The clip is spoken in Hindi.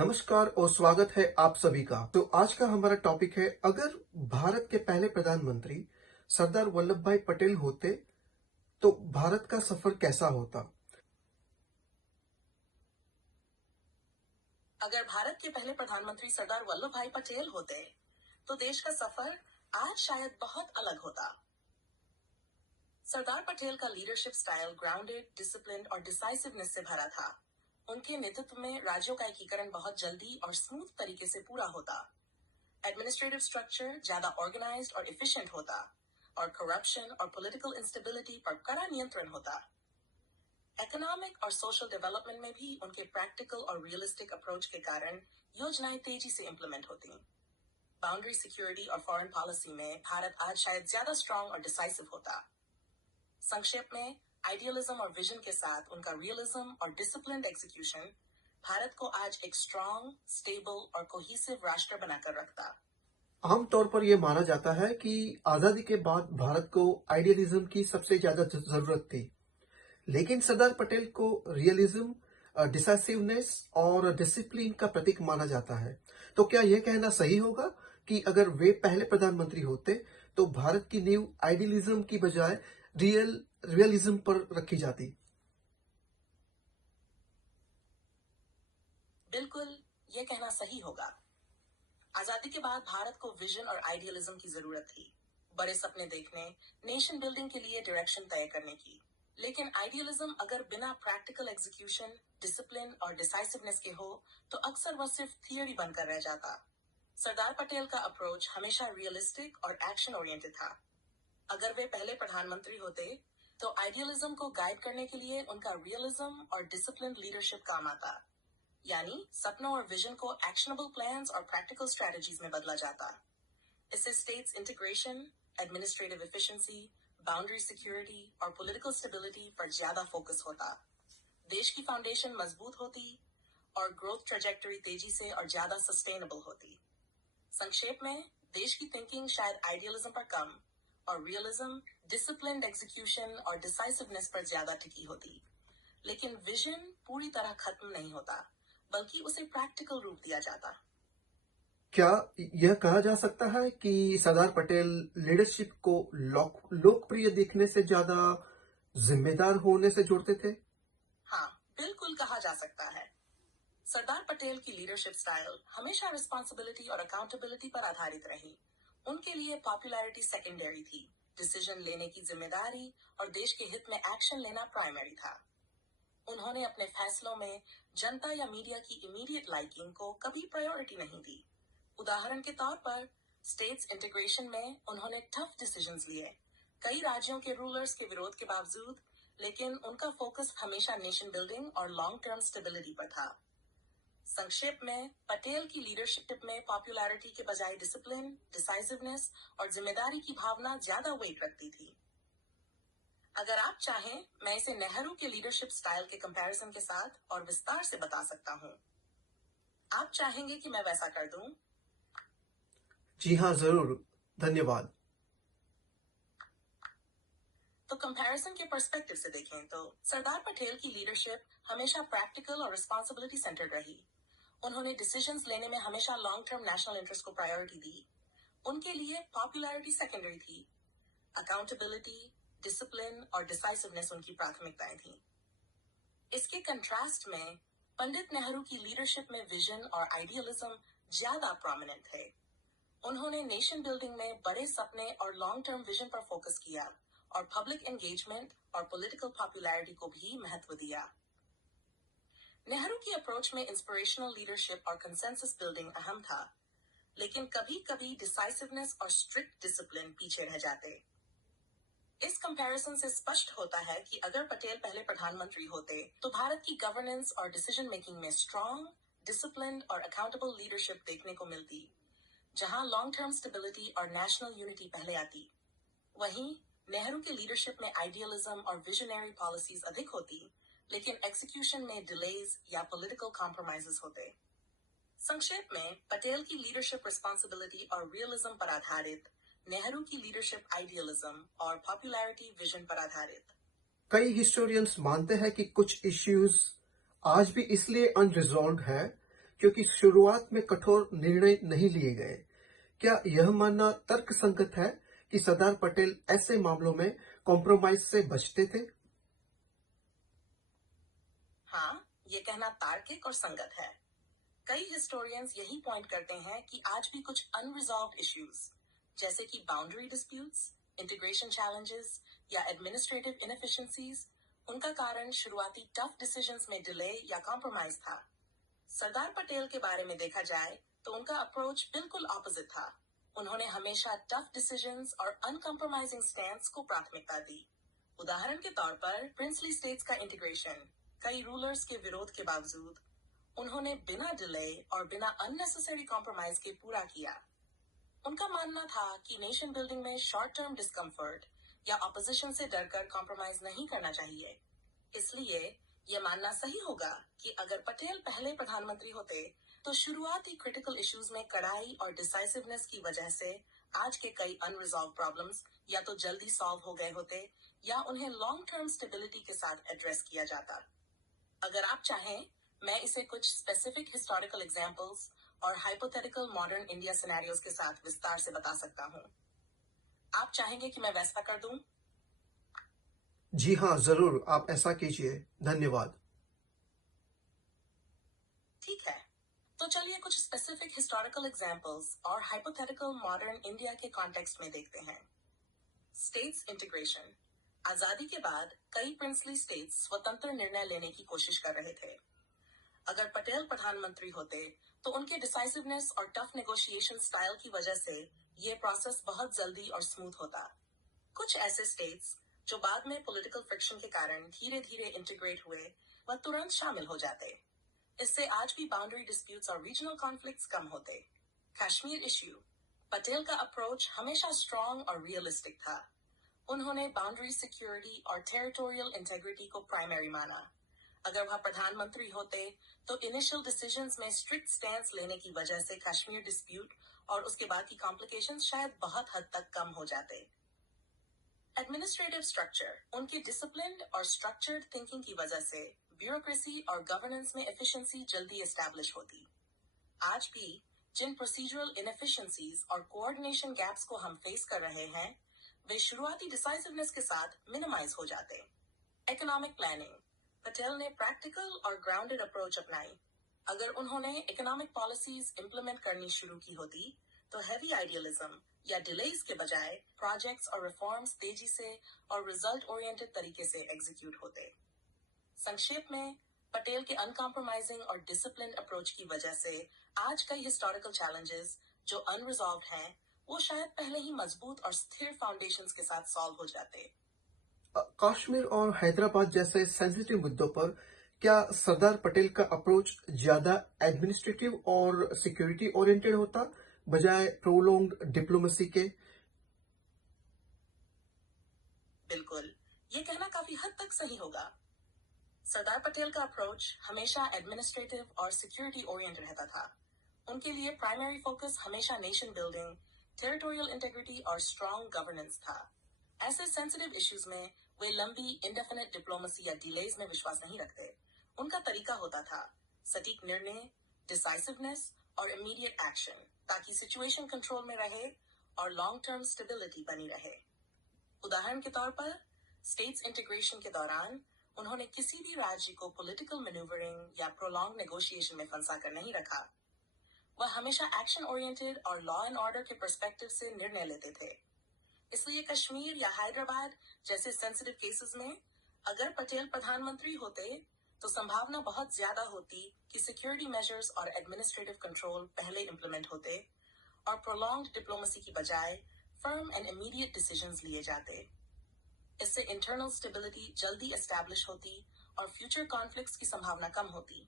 नमस्कार और स्वागत है आप सभी का। तो आज का हमारा टॉपिक है, अगर भारत के पहले प्रधानमंत्री सरदार वल्लभ भाई पटेल होते तो भारत का सफर कैसा होता। अगर भारत के पहले प्रधानमंत्री सरदार वल्लभ भाई पटेल होते तो देश का सफर आज शायद बहुत अलग होता। सरदार पटेल का लीडरशिप स्टाइल ग्राउंडेड, डिसिप्लिन और डिसाइसिवनेस से भरा था। उनके नेतृत्व में राज्यों का एकीकरण बहुत जल्दी और स्मूथ तरीके से पूरा होता। एडमिनिस्ट्रेटिव स्ट्रक्चर ज्यादा ऑर्गेनाइज्ड और एफिशिएंट होता और करप्शन और पॉलिटिकल इंस्टेबिलिटी पर कड़ा नियंत्रण होता। इकोनॉमिक और सोशल डेवलपमेंट में भी उनके प्रैक्टिकल और रियलिस्टिक अप्रोच के कारण योजनाएं तेजी से इम्प्लीमेंट होती। बाउंड्री सिक्योरिटी और फॉरेन पॉलिसी में भारत आज शायद ज्यादा स्ट्रांग और डिसाइसिव होता। संक्षेप में, आइडियलिज्म और विजन के साथ उनका रियलिज्म और डिसिप्लिन्ड एग्जीक्यूशन भारत को आज एक स्ट्रांग, स्टेबल और कोहेसिव राष्ट्र बनाकर रखता। आमतौर पर यह माना जाता है कि आजादी के बाद भारत को आइडियलिज्म की सबसे ज्यादा जरूरत थी, लेकिन सरदार पटेल को रियलिज्म, डिसाइसिवनेस और डिसिप्लिन का प्रतीक माना जाता है। तो क्या यह कहना सही होगा कि अगर वे पहले प्रधानमंत्री होते तो भारत की नींव आइडियलिज्म की बजाय रियलिज्म पर रखी जाती। बिल्कुल, यह कहना सही होगा। आजादी के बाद भारत को विजन और आइडियलिज्म की जरूरत थी, बड़े सपने देखने, नेशन बिल्डिंग के लिए डायरेक्शन तय करने की। लेकिन आइडियलिज्म अगर बिना प्रैक्टिकल एग्जीक्यूशन, डिसिप्लिन और डिसाइसिवनेस के हो तो अक्सर वह सिर्फ थियरी बनकर रह जाता। सरदार पटेल का अप्रोच हमेशा रियलिस्टिक और एक्शन ओरिएंटेड था। अगर वे पहले प्रधानमंत्री होते तो आइडियलिज्म को गाइड करने के लिए उनका रियलिज्म और डिसिप्लिन लीडरशिप काम आता, यानी सपनों और विजन को एक्शनेबल प्लान्स और प्रैक्टिकल स्ट्रेटजीज में बदला जाता। इससे states integration, administrative efficiency, boundary security और पॉलिटिकल स्टेबिलिटी पर ज्यादा फोकस होता। देश की फाउंडेशन मजबूत होती और ग्रोथ ट्रेजेक्टरी तेजी से और ज्यादा सस्टेनेबल होती। संक्षेप में, देश की थिंकिंग शायद आइडियलिज्म पर कम और रियलिज्म, डिसिप्लिन्ड एग्जीक्यूशन और डिसाइसिवनेस पर ज्यादा टिकी होती। लेकिन विजन पूरी तरह खत्म नहीं होता, बल्कि उसे प्रैक्टिकल रूप दिया जाता। क्या यह कहा जा सकता है कि सरदार पटेल लीडरशिप को लोकप्रिय दिखने से ज्यादा जिम्मेदार होने से जोड़ते थे? हाँ, बिल्कुल कहा जा सकता है। सरदार पटेल की लीडरशिप स्टाइल हमेशा रिस्पॉन्सिबिलिटी और अकाउंटेबिलिटी पर आधारित रही। उनके लिए पॉपुलैरिटी सेकेंडरी थी, डिसीजन लेने की जिम्मेदारी और देश के हित में एक्शन लेना प्राइमरी था। उन्होंने अपने फैसलों में जनता या मीडिया की इमीडिएट लाइकिंग को कभी प्रायोरिटी नहीं दी। उदाहरण के तौर पर, स्टेट्स इंटीग्रेशन में उन्होंने टफ डिसीजंस लिए, कई राज्यों के रूलर्स के विरोध के बावजूद, लेकिन उनका फोकस हमेशा नेशन बिल्डिंग और लॉन्ग टर्म स्टेबिलिटी पर था। संक्षेप में, पटेल की लीडरशिप में पॉपुलैरिटी के बजाय डिसिप्लिन, डिसाइसिवनेस और जिम्मेदारी की भावना ज्यादा वेट रखती थी। अगर आप चाहें, मैं इसे नेहरू के लीडरशिप स्टाइल के कंपैरिजन के साथ और विस्तार से बता सकता हूँ। आप चाहेंगे कि मैं वैसा कर दूं? जी हाँ, जरूर। धन्यवाद। तो कंपैरिजन के पर्सपेक्टिव से देखें तो सरदार पटेल की लीडरशिप हमेशा प्रैक्टिकल और रिस्पॉन्सिबिलिटी सेंटर्ड रही। उन्होंने डिसीजंस लेने में हमेशा लॉन्ग टर्म नेशनल इंटरेस्ट को प्रायोरिटी दी। उनके लिए पॉपुलैरिटी सेकेंडरी थी, अकाउंटेबिलिटी, डिसिप्लिन और डिसाइसिवनेस उनकी प्राथमिकताएं थी। इसके कंट्रास्ट में, पंडित नेहरू की लीडरशिप में विजन और आइडियलिज्म ज्यादा प्रोमिनेंट थे। उन्होंने नेशन बिल्डिंग में बड़े सपने और लॉन्ग टर्म विजन पर फोकस किया और पब्लिक एंगेजमेंट और पॉलिटिकल पॉपुलैरिटी को भी महत्व दिया। नेहरू की अप्रोच में इंस्पिरेशनल लीडरशिप और कंसेंसस बिल्डिंग अहम था, लेकिन कभी कभी डिसाइसिवनेस और स्ट्रिक्ट डिसिप्लिन पीछे रह जाते। इस कंपैरिजन से स्पष्ट होता है कि अगर पटेल पहले प्रधानमंत्री होते तो भारत की गवर्नेंस और डिसीजन मेकिंग में स्ट्रांग, डिसिप्लिन्ड और अकाउंटेबल लीडरशिप देखने को मिलती, जहां लॉन्ग टर्म स्टेबिलिटी और नेशनल यूनिटी पहले आती। वहीं नेहरू के लीडरशिप में आइडियलिज्म और विजनरी पॉलिसीज अधिक होती, लेकिन एग्जीक्यूशन में डिलेज या पॉलिटिकल कॉम्प्रोमाइजेस होते। संक्षेप में, पटेल की लीडरशिप रिस्पॉन्सिबिलिटी और रियलिज्म पर आधारित, नेहरू की लीडरशिप आइडियलिज्म और पॉपुलैरिटी विजन पर आधारित। कई हिस्टोरियंस मानते हैं कि कुछ इश्यूज आज भी इसलिए अनरिजॉल्व है क्योंकि शुरुआत में कठोर निर्णय नहीं लिए गए। क्या यह मानना तर्कसंगत है कि सरदार पटेल ऐसे मामलों में कॉम्प्रोमाइज से बचते थे? हाँ, ये कहना तार्किक और संगत है। कई हिस्टोरियंस यही पॉइंट करते हैं कि आज भी कुछ अनरिजॉल्व्ड इश्यूज, जैसे कि बाउंड्री डिस्प्यूट्स, इंटीग्रेशन चैलेंजेस या एडमिनिस्ट्रेटिव इनएफिशिएंसीज, उनका कारण शुरुआती टफ डिसीजंस में डिले या कॉम्प्रोमाइज था। सरदार पटेल के बारे में देखा जाए तो उनका अप्रोच बिल्कुल ऑपोजिट था। उन्होंने हमेशा टफ डिसीजंस और अनकॉम्प्रोमाइजिंग स्टैंड्स को प्राथमिकता दी। उदाहरण के तौर पर प्रिंसली स्टेट्स का इंटीग्रेशन कई रूलर्स के विरोध के बावजूद उन्होंने बिना डिले और बिना अननेसेसरी कॉम्प्रोमाइज के पूरा किया। उनका मानना था कि नेशन बिल्डिंग में शॉर्ट टर्म डिस्कम्फर्ट या ऑपोजिशन से डरकर कॉम्प्रोमाइज नहीं करना चाहिए। इसलिए यह मानना सही होगा कि अगर पटेल पहले प्रधानमंत्री होते तो शुरुआती क्रिटिकल इश्यूज में कड़ाई और डिसाइसिवनेस की वजह से आज के कई अनरिजॉल्व प्रॉब्लम्स या तो जल्दी सॉल्व हो गए होते या उन्हें लॉन्ग टर्म स्टेबिलिटी के साथ एड्रेस किया जाता। अगर आप चाहें, मैं इसे कुछ स्पेसिफिक हिस्टोरिकल एग्जाम्पल्स और हाइपोथेटिकल मॉडर्न इंडिया सिनेरियोज के साथ विस्तार से बता सकता हूँ। आप चाहेंगे कि मैं वैसा कर दूं? जी हाँ, जरूर, आप ऐसा कीजिए। धन्यवाद। ठीक है, तो चलिए कुछ स्पेसिफिक हिस्टोरिकल एग्जाम्पल्स और हाइपोथेटिकल मॉडर्न इंडिया के कॉन्टेक्स्ट में देखते हैं। States integration. आजादी के बाद कई प्रिंसली स्टेट्स स्वतंत्र निर्णय लेने की कोशिश कर रहे थे। अगर पटेल प्रधानमंत्री होते तो उनके डिसाइसिवनेस और टफ नेगोशिएशन स्टाइल की वजह से ये प्रोसेस बहुत जल्दी और स्मूथ होता। कुछ ऐसे स्टेट्स जो बाद में पॉलिटिकल फ्रिक्शन के कारण धीरे धीरे इंटीग्रेट हुए, वह तुरंत शामिल हो जाते। इससे आज भी बाउंड्री डिस्प्यूट्स और रीजनल कॉन्फ्लिक्ट्स कम होते। कश्मीर इश्यू। पटेल का अप्रोच हमेशा स्ट्रॉन्ग और रियलिस्टिक था। उन्होंने बाउंड्री सिक्योरिटी और टेरिटोरियल इंटेग्रिटी को प्राइमरी माना। अगर वह प्रधानमंत्री होते तो इनिशियल डिसीजंस में स्ट्रिक्ट स्टैंस लेने की वजह से कश्मीर डिस्प्यूट और उसके बाद की कॉम्प्लिकेशंस शायद बहुत हद तक कम हो जाते। Administrative structure. उनकी डिसिप्लिन्ड और स्ट्रक्चर्ड थिंकिंग की वजह से ब्यूरोक्रेसी और गवर्नेंस में एफिशिएंसी जल्दी एस्टैब्लिश होती। आज भी जिन प्रोसीजरल इनएफिशिएंसीज और कोऑर्डिनेशन गैप्स को हम फेस कर रहे हैं, वे शुरुआती डिसाइसिवनेस के साथ मिनिमाइज हो जाते। Economic planning. पटेल ने प्रैक्टिकल और ग्राउंडेड अप्रोच अपनाई। अगर उन्होंने इकोनॉमिक पॉलिसीज इंप्लीमेंट करनी शुरू की होती तो हैवी आइडियलिज्म या डिलेज के बजाय प्रोजेक्ट्स और रिफॉर्म्स तेजी से और रिजल्ट ओरिएंटेड तरीके से एग्जीक्यूट होते। संक्षेप में, पटेल के अनकॉम्प्रोमाइजिंग और डिसिप्लिन्ड अप्रोच की वजह से आज कई हिस्टोरिकल चैलेंजेस जो अनरिजॉल्व हैं, वो शायद पहले ही मजबूत और स्थिर फाउंडेशंस के साथ सॉल्व हो जाते। कश्मीर और हैदराबाद जैसे सेंसिटिव मुद्दों पर क्या सरदार पटेल का अप्रोच ज्यादा एडमिनिस्ट्रेटिव और सिक्योरिटी ओरिएंटेड होता बजाय प्रोलोंग्ड डिप्लोमेसी के? बिल्कुल, ये कहना काफी हद तक सही होगा। सरदार पटेल का अप्रोच हमेशा एडमिनिस्ट्रेटिव और सिक्योरिटी ओरिएंटेड रहता था। उनके लिए प्राइमरी फोकस हमेशा नेशन बिल्डिंग, टेरिटोरियल इंटेग्रिटी और स्ट्रॉन्ग गवर्नेंस था। ऐसे सेंसिटिव इश्यूज में वे लंबी इंडेफिनिट डिप्लोमेसी या डिलेज में विश्वास नहीं रखते। उनका तरीका होता था सटीक निर्णय, डिसाइसिवनेस और इमीडिएट एक्शन, ताकि सिचुएशन कंट्रोल में रहे और लॉन्ग टर्म स्टेबिलिटी बनी रहे। उदाहरण के तौर पर स्टेट्स इंटीग्रेशन के दौरान उन्होंने किसी भी राज्य को पॉलिटिकल मैन्यूवरिंग या प्रोलॉन्ग नेगोशिएशन में फंसा कर नहीं रखा। वह हमेशा एक्शन ओरिएंटेड और लॉ एंड ऑर्डर के पर्सपेक्टिव से निर्णय लेते थे। इसलिए कश्मीर या हैदराबाद जैसे सेंसिटिव केसेस में अगर पटेल प्रधानमंत्री होते तो संभावना बहुत ज्यादा होती कि सिक्योरिटी मेजर्स और एडमिनिस्ट्रेटिव कंट्रोल पहले इंप्लीमेंट होते और प्रोलॉन्ग्ड डिप्लोमेसी की बजाय फर्म एंड इमीडिएट डिसीजंस लिए जाते। इससे इंटरनल स्टेबिलिटी जल्दी एस्टैब्लिश होती और फ्यूचर कॉन्फ्लिक्ट्स की संभावना कम होती।